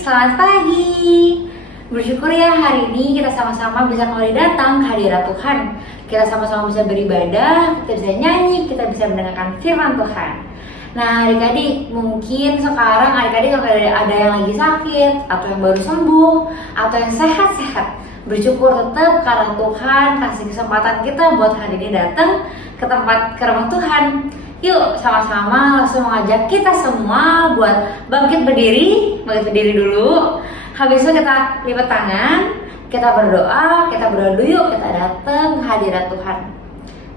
Selamat pagi. Bersyukur ya hari ini kita sama-sama bisa kembali datang ke hadirat Tuhan. Kita sama-sama bisa beribadah, kita bisa nyanyi, kita bisa mendengarkan firman Tuhan. Nah adik-adik, mungkin sekarang adik-adik ada yang lagi sakit, atau yang baru sembuh, atau yang sehat-sehat. Bersyukur tetap karena Tuhan kasih kesempatan kita buat hari ini datang ke rumah Tuhan. Yuk sama-sama langsung mengajak kita semua buat bangkit berdiri dulu. Habis itu kita lipat tangan, kita berdoa dulu yuk, kita datang ke hadirat Tuhan.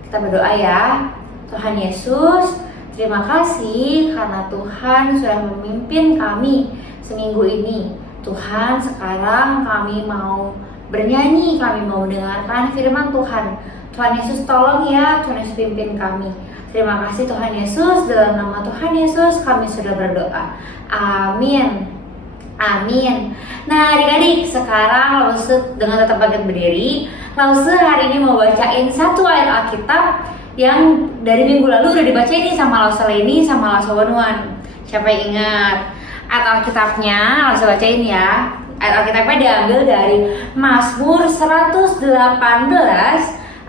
Kita berdoa ya. Tuhan Yesus, terima kasih karena Tuhan sudah memimpin kami seminggu ini. Tuhan, sekarang kami mau bernyanyi, kami mau mendengarkan firman Tuhan. Tuhan Yesus tolong ya, Tuhan Yesus pimpin kami. Terima kasih Tuhan Yesus, dalam nama Tuhan Yesus kami sudah berdoa. Amin. Amin. Nah adik-adik, sekarang Lause dengan tetap bangkit berdiri, Lause hari ini mau bacain satu ayat Alkitab yang dari minggu lalu udah dibaca ini sama Lause Leni sama Lause Wanuan. Siapa yang ingat? Ayat Alkitabnya Lause bacain ya. Ayat Alkitabnya diambil dari Mazmur 118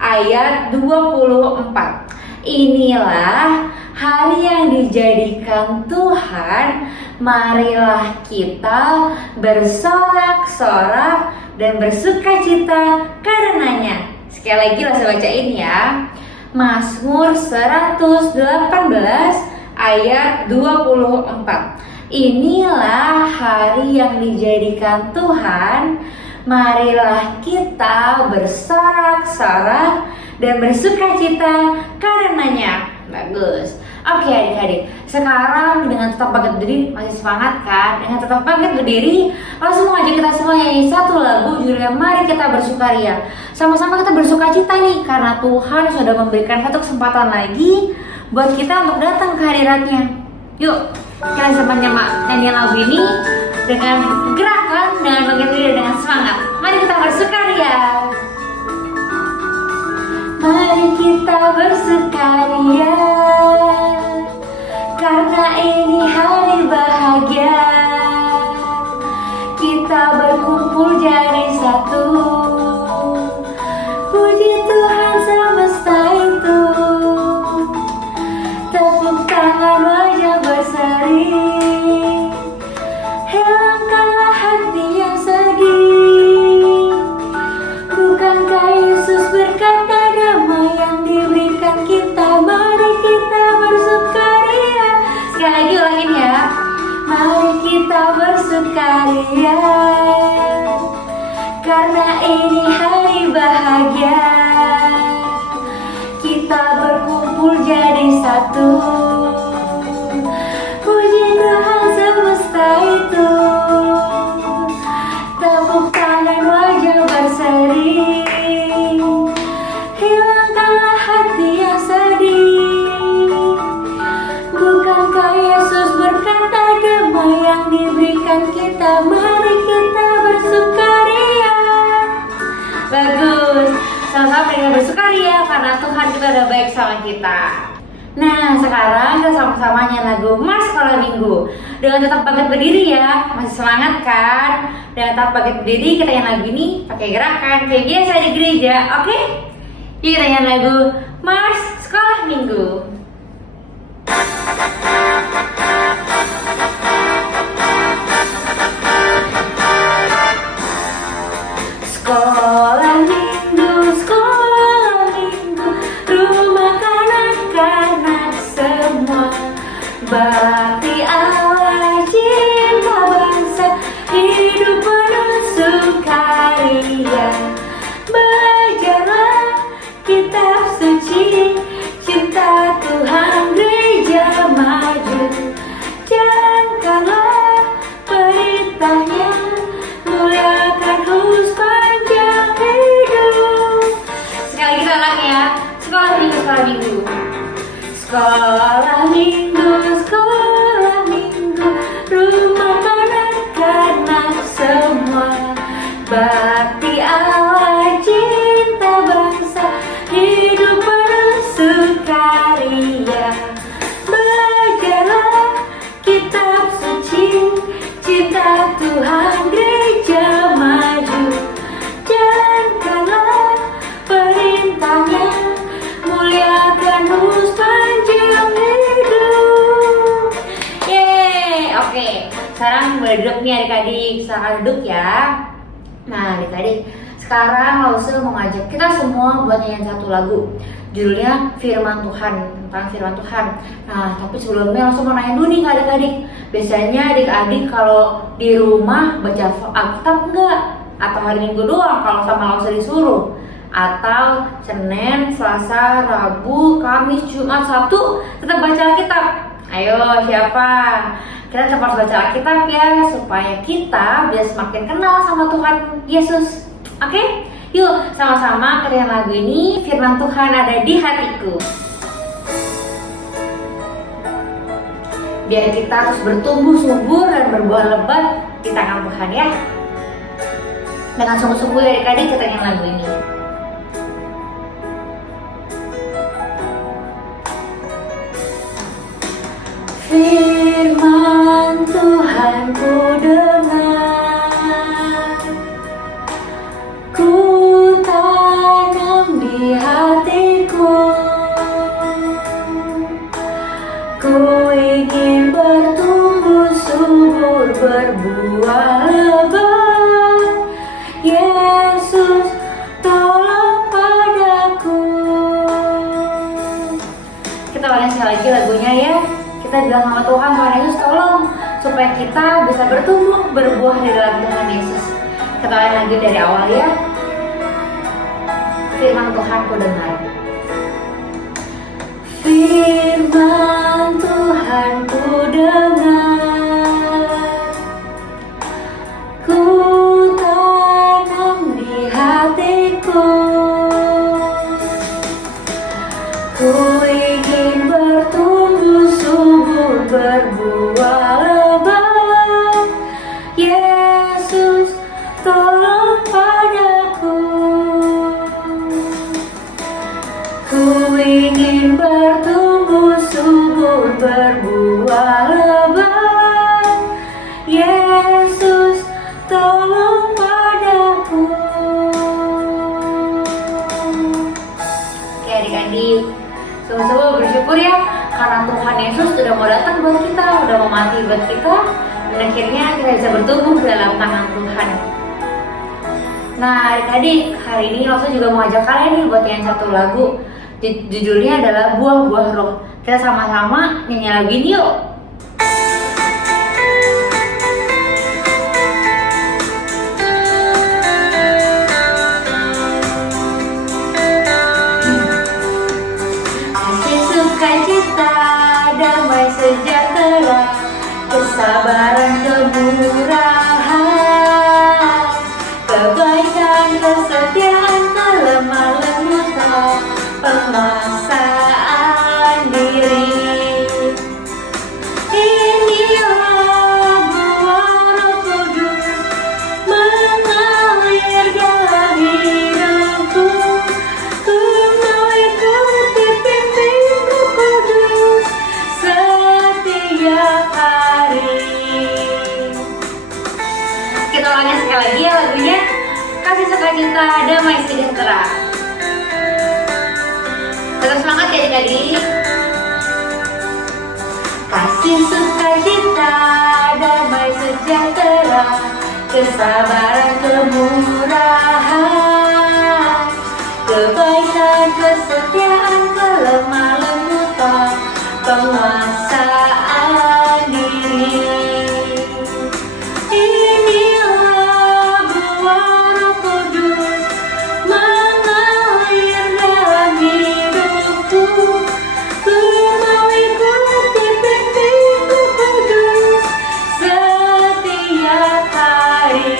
ayat 24. Inilah hari yang dijadikan Tuhan, marilah kita bersorak-sorak dan bersukacita karenanya. Sekali lagi saya bacain ya. Mazmur 118 ayat 24. Inilah hari yang dijadikan Tuhan, marilah kita bersorak-sorak dan bersukacita karenanya. Bagus. Oke adik-adik, Sekarang dengan tetap bangkit berdiri, masih semangat kan? Dengan tetap bangkit berdiri, langsung mengajak kita semua nyanyi satu lagu judulnya Mari Kita Bersukaria. Sama-sama kita bersuka cita nih, karena Tuhan sudah memberikan satu kesempatan lagi buat kita untuk datang ke hadiratnya. Yuk, kita sama nyanyian lagu ini dengan gerakan, dengan bangkit berdiri, dengan semangat. Mari kita bersukaria. Mari kita bersukaria, karena ini hari bahagia. Kita berkumpul jadi satu. Puji Tuhan semesta itu. Tepuk tangan wajah berseri. Hilangkanlah hati yang sedih. Bukankah Yesus berkata damai yang diberikan kita? Mari kita bersukaria. Sekali lagi ulangin ya. Mari kita bersukaria, karena ini hari bahagia. Kita berkumpul jadi satu. Puji Tuhan semesta itu. Tepuk tangan wajah berseri. Hilangkanlah hati yang sedih. Bukankah Yesus berkata damai yang diberikan kita? Mari kita bersukaria. Bagus, sama-sama kita bersukaria karena Tuhan kita udah baik sama kita. Nah, sekarang kita sama-sama nyanyi lagu Mars Sekolah Minggu. Dengan tetap bangkit berdiri ya, masih semangat kan? Dengan tetap bangkit berdiri, kita nyanyi lagu ini pakai gerakan kayak biasa di gereja, oke? Yuk kita nyanyi lagu Mars Sekolah Minggu. Sekolah minggu, rumah kanak-kanak semua. Bakti Allah, cinta bangsa, hidup penuh sukaria. Belajarlah kitab suci, cinta Tuhan gereja maju. Jalankanlah perintahnya, muliakan sepanjang hidup. Sekali kita ulang ya. Sekolah minggu, sekolah minggu. Sekolah minggu, sekolah minggu, rumah kanak-kanak semua. Bakti Allah, cinta bangsa, hidup penuh sukaria. Belajarlah kitab suci, cinta Tuhan gereja maju. Jalankanlah perintahnya, muliakan sepanjang hidup. Yeay, oke. Sekarang boleh duduk nih adik-adik, silakan duduk ya. Nah adik-adik, sekarang Lause mau ngajak kita semua buat nyanyiin satu lagu. Judulnya Firman Tuhan, tentang Firman Tuhan. Nah tapi sebelumnya langsung mau nanya dulu nih ke adik-adik. Biasanya adik-adik kalau di rumah baca Alkitab enggak? Atau hari Minggu doang kalau sama Lause disuruh? Atau Senin, Selasa, Rabu, Kamis, Jumat, Sabtu tetap baca Alkitab? Ayo siapa? Kita cepat baca Alkitab ya, supaya kita bisa semakin kenal sama Tuhan Yesus. Oke? Yuk sama-sama kalian lagu ini, Firman Tuhan ada di hatiku. Biar kita terus bertumbuh subur dan berbuah lebat di tangan Tuhan ya. Dengan sungguh-sungguh ya adik-adik kita nyanyi lagu ini. Firman Tuhan ku dengar, ku tanam di hatiku. Ku ingin bertumbuh subur, berbuah lebat. Yesus tolong padaku. Kita ulangi sekali lagi lagunya ya. Kita bilang sama Tuhan, Tuhan Yesus tolong supaya kita bisa bertumbuh, berbuah di dalam Tuhan Yesus. Kita ulangi lagi dari awal ya. Firman Tuhan ku dengar. Firman Tuhan Tuhan ku dengar, ku tanam di hatiku, ku ingin bertumbuh subur berbuah lebat. Yesus tolong padaku, ku ingin bertumbuh subur berbuah lebat. Yesus tolong padaku. Oke adik-adik, sungguh-sungguh bersyukur ya karena Tuhan Yesus sudah mau datang buat kita, udah mau mati buat kita, dan akhirnya kita bisa bertumbuh dalam tangan Tuhan. Nah adik-adik, hari ini Langsung juga mau ajak kalian nih buat nyanyi satu lagu. Judulnya adalah Buah-Buah Roh. Kita sama-sama nyanyi lagu ini yuk. Kasih, sukacita, damai sejahtera, kesabaran, kemurahan, kebaikan, kesetiaan, kelemah lembutan, penguasaan diri. Inilah buah Roh Kudus mengalir dalam hidupku. Ku mau ikuti pimpin Roh Kudus setiap hari. Kita ulangi sekali lagi ya lagunya. Kasih, sukacita, damai sejahtera. Tetap semangat ya adik-adik. Kasih, sukacita, damai sejahtera, kesabaran, kemurahan, kebaikan, kesetiaan, kelemah lembutan, penguasaan diri. Inilah buah Roh Kudus mengalir dalam hidupku. Ku mau ikuti pimpin Roh Kudus setiap hari.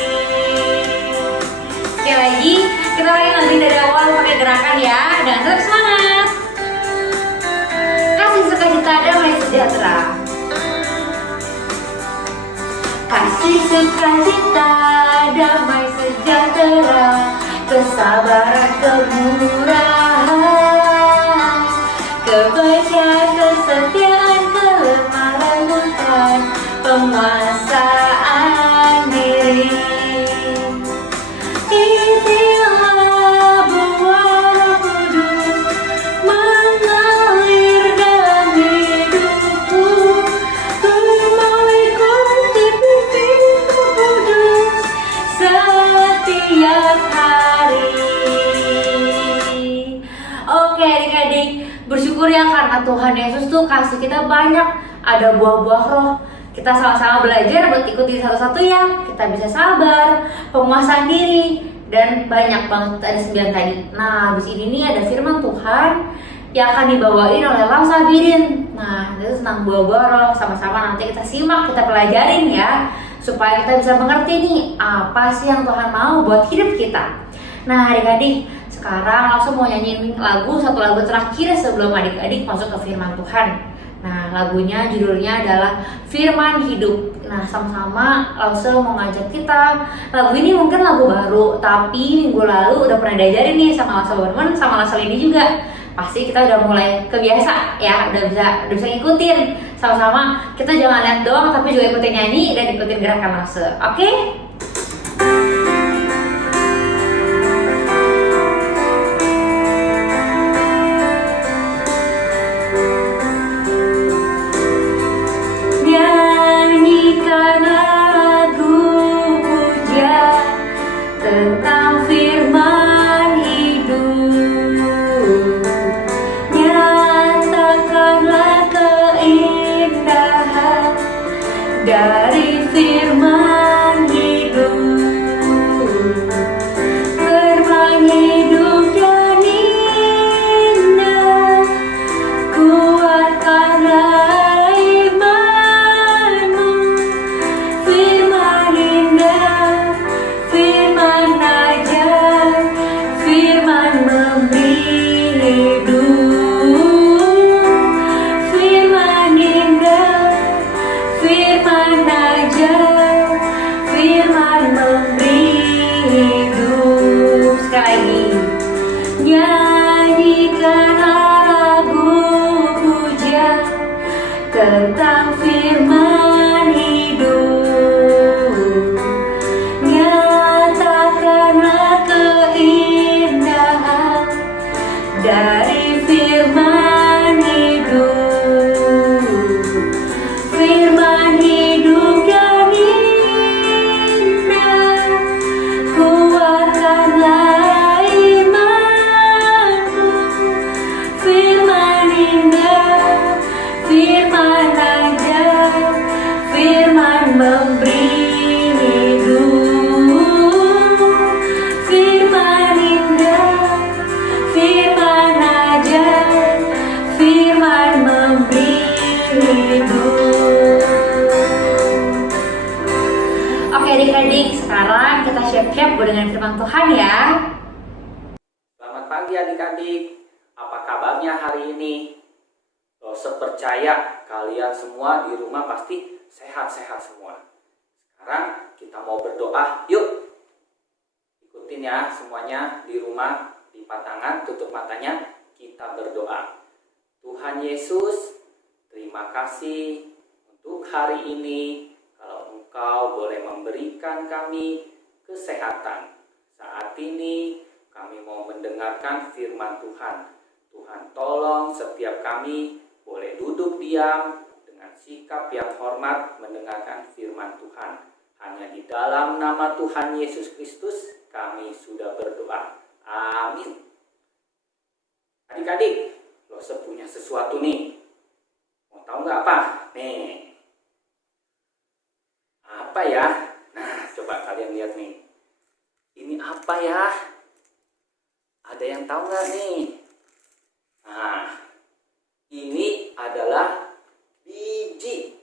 Sekali lagi, kita ulangi lagi dari awal pakai gerakan ya, dan tetap semangat. Kasih, sukacita, damai sejahtera. Kasih, sukacita, damai sejahtera, kesabaran, kemurahan, kebaikan, kesetiaan, kelemah lembutan, penguasaan diri. Inilah buah Roh Kudus mengalir dalam hidupku. Ku mau ikuti pimpin Roh Kudus setiap hari. Oke adik-adik, bersyukur ya karena Tuhan Yesus tuh kasih kita banyak, ada buah-buah roh. Kita sama-sama belajar buat ikuti satu-satu ya. Kita bisa sabar, penguasaan diri, dan banyak banget, ada 9 tadi. Nah habis ini nih ada firman Tuhan yang akan dibawain oleh Lam Sabirin. Nah itu tentang buah-buah roh, sama-sama nanti kita simak, kita pelajarin ya, supaya kita bisa mengerti nih apa sih yang Tuhan mau buat hidup kita. Nah adik-adik, sekarang langsung mau nyanyiin satu lagu terakhir sebelum adik-adik masuk ke firman Tuhan. Nah lagunya judulnya adalah Firman Hidup. Nah sama-sama langsung mau ngajak kita. Lagu ini mungkin lagu baru, tapi minggu lalu udah pernah diajarin nih sama Langsung Bermen, sama Langsung ini juga. Pasti kita udah mulai kebiasa ya, udah bisa ngikutin. Sama-sama kita jangan lihat doang, tapi juga ikutin nyanyi dan ikutin gerakan Langsung. Oke? Nyanyikan lagu puja tentang firman hidup. Nyatakanlah keindahan dari firman hidup. heboh dengan firman Tuhan ya. Selamat pagi adik-adik. Apa kabarnya hari ini? Lose percaya kalian semua di rumah pasti sehat-sehat semua. Sekarang kita mau berdoa. Yuk. Ikutin ya semuanya di rumah. Lipat tangan, tutup matanya. Kita berdoa. Tuhan Yesus, terima kasih untuk hari ini. Kalau Engkau boleh memberikan kami kesehatan. Saat ini kami mau mendengarkan firman Tuhan. Tuhan tolong setiap kami boleh duduk diam dengan sikap yang hormat mendengarkan firman Tuhan. Hanya di dalam nama Tuhan Yesus Kristus kami sudah berdoa. Amin. Adik-adik, Lose punya sesuatu nih. Mau tahu nggak apa? Nih. Apa ya? Nah, coba kalian lihat nih. Ini apa ya? Ada yang tahu nggak nih? Nah, ini adalah biji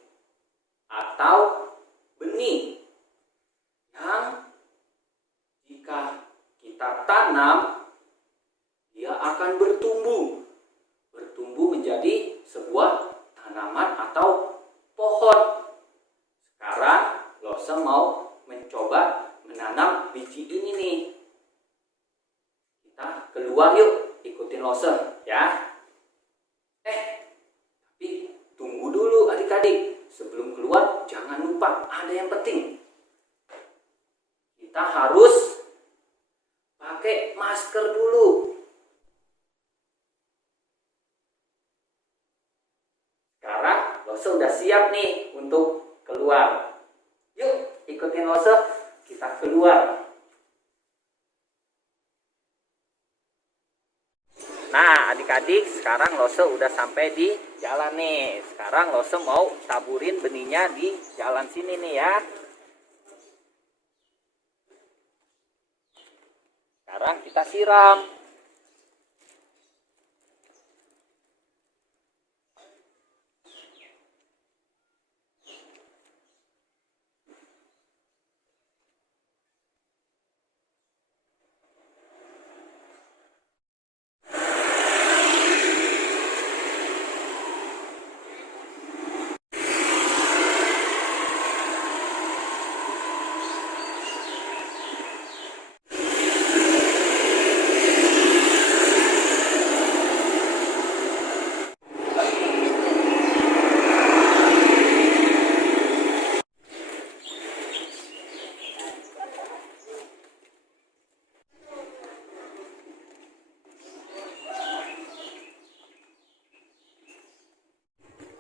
atau benih yang jika kita tanam, dia akan bertumbuh menjadi sebuah tanaman atau pohon. Sekarang Lose mau mencoba menanam biji ini nih. Kita keluar yuk, ikutin Lose ya. Tapi tunggu dulu adik-adik. Sebelum keluar jangan lupa ada yang penting. Kita harus pakai masker dulu. Sekarang Lose udah siap nih untuk keluar. Yuk ikutin Lose, kita keluar. Nah adik-adik, sekarang Lose udah sampai di jalan nih. Sekarang Lose mau taburin benihnya di jalan sini nih ya. Sekarang kita siram.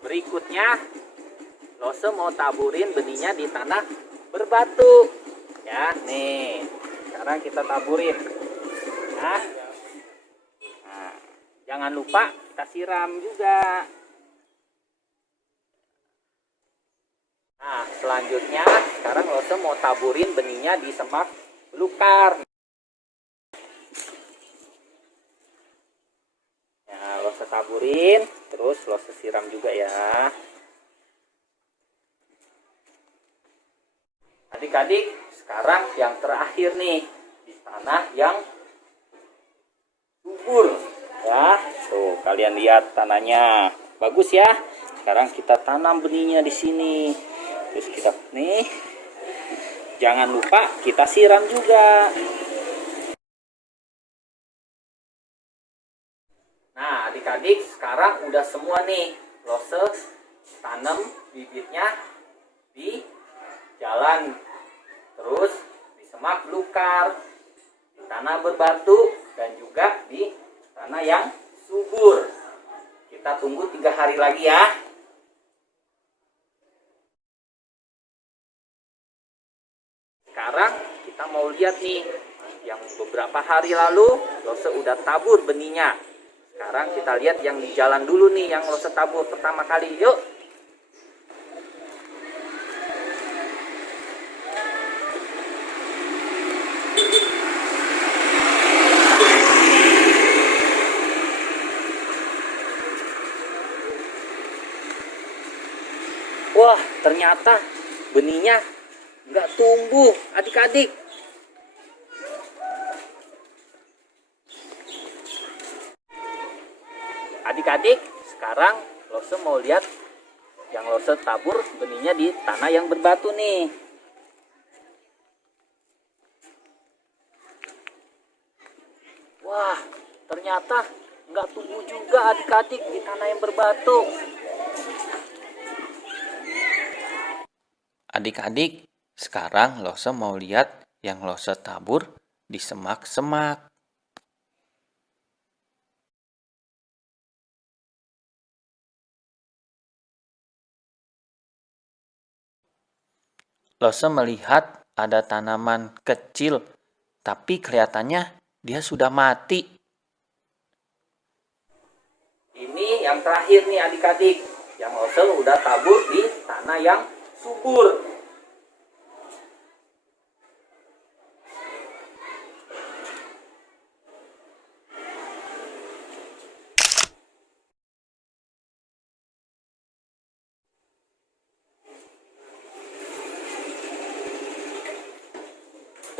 Berikutnya Lose mau taburin benihnya di tanah berbatu. Ya, nih. Sekarang kita taburin. Nah, jangan lupa kita siram juga. Nah, selanjutnya sekarang Lose mau taburin benihnya di semak belukar. Ya, Lose taburin, terus Lose siram juga ya. Adik-adik, sekarang yang terakhir nih di tanah yang subur. Ya, tuh kalian lihat tanahnya bagus ya. Sekarang kita tanam benihnya di sini. Terus kita nih, jangan lupa kita siram juga. Nah, adik-adik, sekarang udah semua nih. Lose tanam bibitnya di jalan, terus di semak belukar, di tanah berbatu, dan juga di tanah yang subur. Kita tunggu 3 hari lagi ya. Sekarang kita mau lihat nih, yang beberapa hari lalu Lose udah tabur benihnya. Sekarang kita lihat yang di jalan dulu nih, yang Lose tabur pertama kali. Yuk. Wah, ternyata benihnya nggak tumbuh, adik-adik. Adik-adik, sekarang Lose mau lihat yang Lose tabur benihnya di tanah yang berbatu nih. Wah, ternyata nggak tumbuh juga adik-adik di tanah yang berbatu. Adik-adik, sekarang Lose mau lihat yang Lose tabur di semak-semak. Lose melihat ada tanaman kecil, tapi kelihatannya dia sudah mati. Ini yang terakhir nih adik-adik, yang Lose udah tabur di tanah yang subur.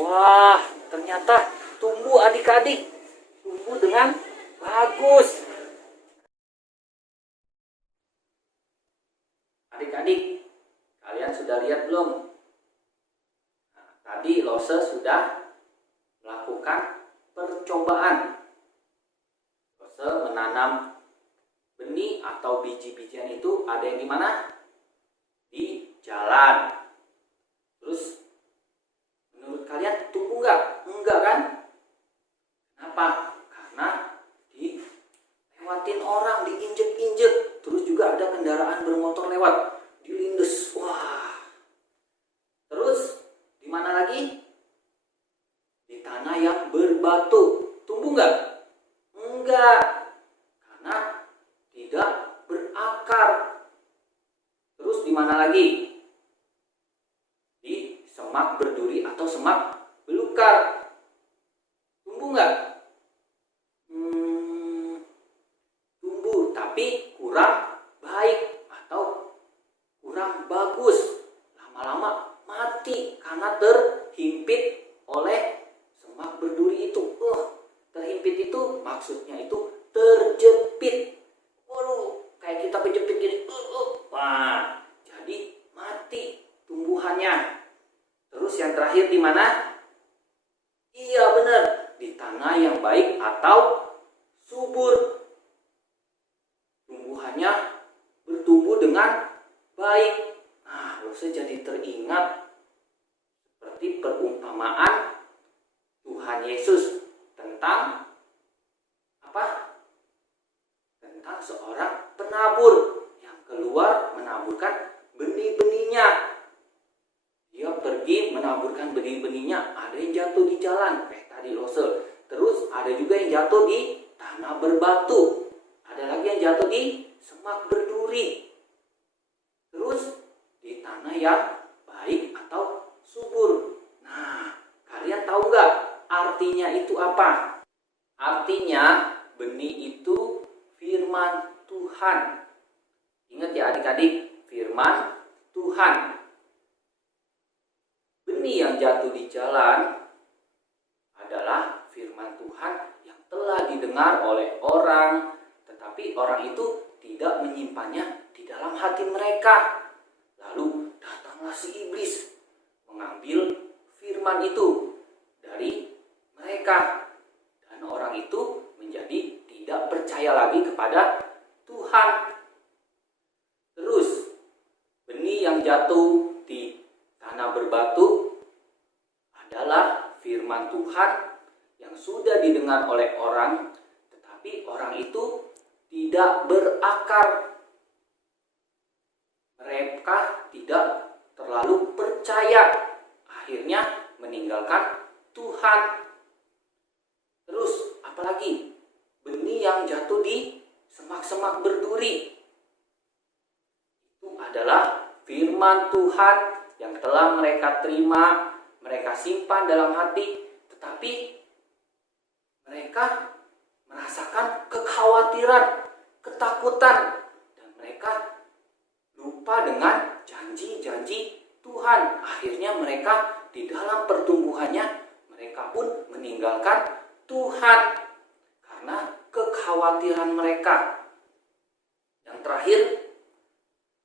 Wah, ternyata tumbuh adik-adik. Tumbuh dengan bagus. Adik-adik, kalian sudah lihat belum? Nah, tadi Lose sudah melakukan percobaan. Lose menanam benih atau biji-bijian itu ada yang di mana? Di jalan. Terus menurut kalian tumbuh nggak? Enggak kan? Kenapa? Karena dilewatin orang, diinjek-injek. Terus juga ada kendaraan bermotor lewat, dilindes. Wah. Terus di mana lagi? Di tanah yang berbatu. Tumbuh nggak? Enggak. Karena tidak berakar. Terus di mana lagi? Semak berduri atau semak belukar. Tumbuh nggak? Tumbuh tapi kurang baik atau kurang bagus. Lama-lama mati karena terhimpit oleh semak berduri itu. Terhimpit itu maksudnya itu terjepit. Waduh, kayak kita kejepit gini. Wah, jadi mati tumbuhannya. Terus yang terakhir di mana? Iya benar, di tanah yang baik atau subur. Tumbuhannya bertumbuh dengan baik. Nah, Lose jadi teringat seperti perumpamaan Tuhan Yesus tentang apa? Tentang seorang penabur yang keluar menaburkan benih-benihnya. Dia pergi menaburkan benih-benihnya, ada yang jatuh di jalan, tadi Lose. Terus ada juga yang jatuh di tanah berbatu. Ada lagi yang jatuh di semak berduri. Terus di tanah yang baik atau subur. Nah, kalian tahu nggak artinya itu apa? Artinya benih itu firman Tuhan. Ingat ya adik-adik, firman Tuhan. Benih yang jatuh di jalan adalah firman Tuhan yang telah didengar oleh orang, tetapi orang itu tidak menyimpannya di dalam hati mereka. Lalu datanglah si iblis mengambil firman itu dari mereka, dan orang itu menjadi tidak percaya lagi kepada Tuhan. Terus benih yang jatuh di tanah berbatu adalah firman Tuhan yang sudah didengar oleh orang, tetapi orang itu tidak berakar. Mereka tidak terlalu percaya, akhirnya meninggalkan Tuhan. Terus apalagi? Benih yang jatuh di semak-semak berduri. Itu adalah firman Tuhan yang telah mereka terima, mereka simpan dalam hati, tetapi mereka merasakan kekhawatiran, ketakutan, dan mereka lupa dengan janji-janji Tuhan. Akhirnya mereka di dalam pertumbuhannya, mereka pun meninggalkan Tuhan karena kekhawatiran mereka. yang terakhir,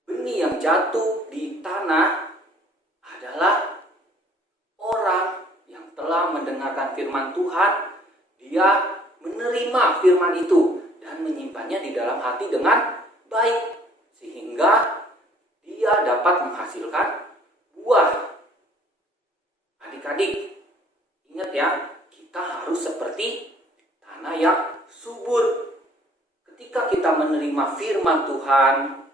benih yang jatuh di tanah adalah orang yang telah mendengarkan firman Tuhan. Dia menerima firman itu dan menyimpannya di dalam hati dengan baik, sehingga dia dapat menghasilkan buah. Adik-adik, ingat ya, kita harus seperti tanah yang subur. Ketika kita menerima firman Tuhan,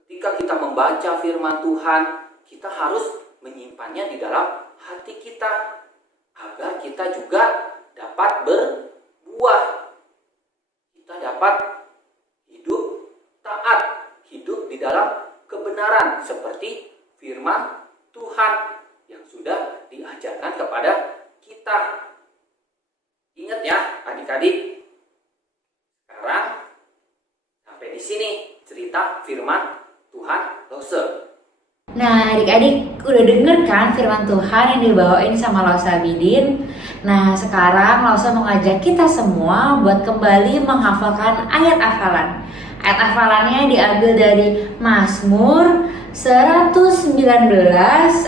ketika kita membaca firman Tuhan, kita harus menyimpannya di dalam hati kita agar kita juga dapat berbuah. Kita dapat hidup taat, hidup di dalam kebenaran seperti firman Tuhan yang sudah diajarkan kepada kita. Ingat ya adik-adik, sekarang sampai di sini cerita firman Tuhan Lose. Nah, adik-adik udah denger kan firman Tuhan yang dibawain sama Lause Abidin? Nah, sekarang Lause mau ngajak kita semua buat kembali menghafalkan ayat hafalan. Ayat hafalannya diambil dari Mazmur 119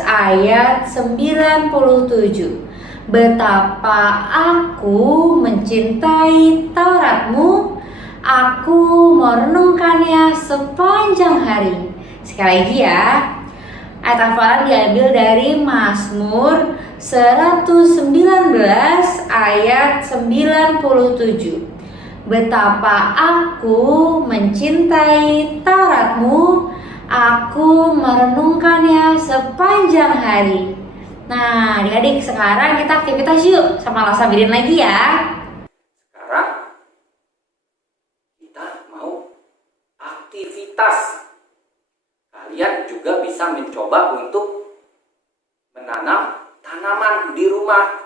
ayat 97. Betapa aku mencintai Tauratmu, aku merenungkannya sepanjang hari. Sekali lagi ya, ayat hafalan diambil dari Mazmur 119 ayat 97. Betapa aku mencintai Tauratmu, aku merenungkannya sepanjang hari. Nah, adik-adik, sekarang kita aktivitas yuk sama Lause Abidin lagi ya. Sekarang kita mau aktivitas. Kalian juga bisa mencoba untuk menanam tanaman di rumah.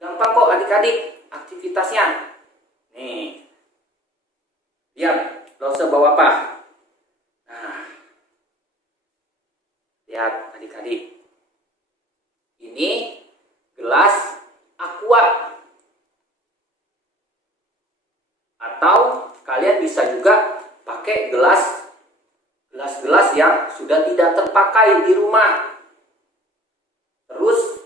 Gampang kok adik-adik aktivitasnya. Nih, lihat, Lause bawa apa? Nah, lihat adik-adik. Ini gelas aqua. Atau kalian bisa juga pakai gelas-gelas yang sudah tidak terpakai di rumah. Terus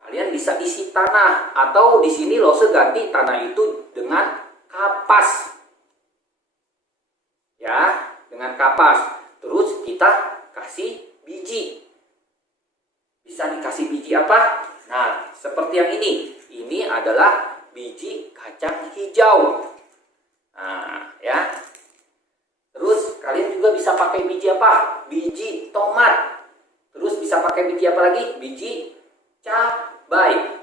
kalian bisa isi tanah, atau di sini Lause ganti tanah itu dengan kapas. Ya, dengan kapas. Terus kita kasih biji. Bisa dikasih biji apa? Nah, seperti yang ini. Ini adalah biji kacang hijau. Nah, ya. Terus kalian juga bisa pakai biji apa? Biji tomat. Terus bisa pakai biji apa lagi? Biji cabai.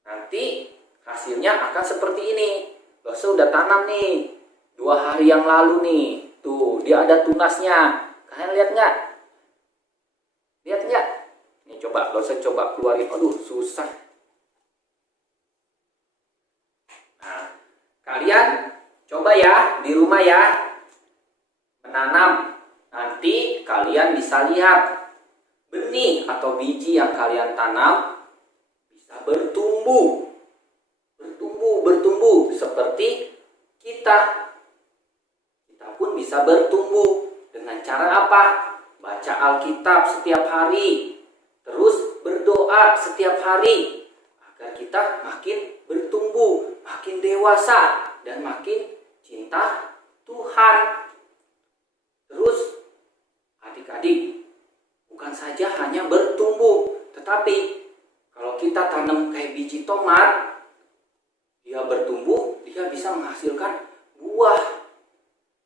Nanti hasilnya akan seperti ini. Lause udah tanam nih 2 hari yang lalu nih. Tuh, dia ada tunasnya. Kalian lihat nggak? Lihat nggak? Nih coba, Lause coba keluarin. Aduh, susah. Nah, kalian coba ya di rumah ya menanam. Nanti kalian bisa lihat benih atau biji yang kalian tanam bisa bertumbuh. Bertumbuh seperti kita. Kita pun bisa bertumbuh dengan cara apa? Baca Alkitab setiap hari, terus berdoa setiap hari agar kita makin bertumbuh, makin dewasa dan makin cinta Tuhan. Terus adik-adik, bukan saja hanya bertumbuh, tetapi kalau kita tanam kayak biji tomat, dia bertumbuh, dia bisa menghasilkan buah.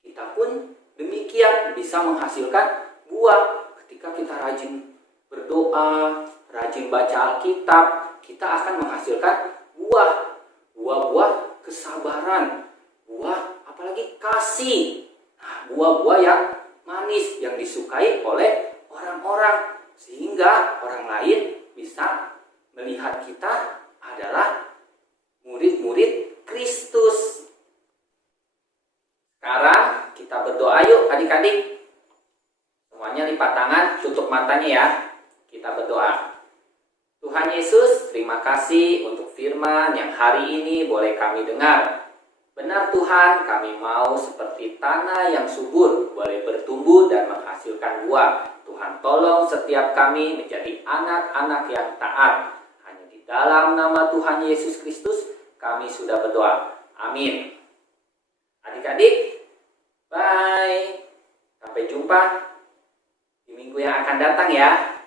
Kita pun demikian, bisa menghasilkan buah. Ketika kita rajin berdoa, rajin baca Alkitab, kita akan menghasilkan buah. Buah-buah kesabaran, buah apalagi kasih. Nah, buah-buah yang manis, yang disukai oleh orang-orang, sehingga orang lain bisa melihat kita adalah murid-murid Kristus. Sekarang kita berdoa yuk adik-adik. Semuanya lipat tangan, tutup matanya ya. Kita berdoa. Tuhan Yesus, terima kasih untuk firman yang hari ini boleh kami dengar. Benar Tuhan, kami mau seperti tanah yang subur, boleh bertumbuh dan menghasilkan buah. Tuhan tolong setiap kami menjadi anak-anak yang taat. Hanya di dalam nama Tuhan Yesus Kristus kami sudah berdoa. Amin. Adik-adik, bye. Sampai jumpa di minggu yang akan datang ya.